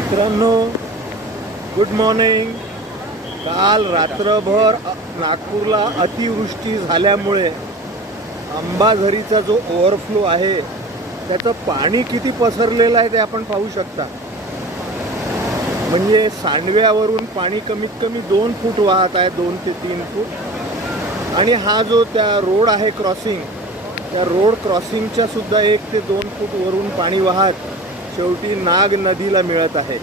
मित्रांनो, good morning. काल रात्रभर नागपूरला अतिवृष्टी झाल्यामुळे अंबाझरीचा जो ओव्हरफ्लो आहे त्याचं पाणी किती पसरलेलं आहे ते आपण पाहू शकता. म्हणजे सांडव्यावरून पाणी कमीत कमी 2 फूट वाहत आहे, 2 ते 3 फूट. आणि हा जो त्या रोड आहे क्रॉसिंग, त्या रोड क्रॉसिंगच्या सुद्धा 1 ते 2 फूट वरून पाणी वाहत शेवटी नाग नदीला मिळत आहे.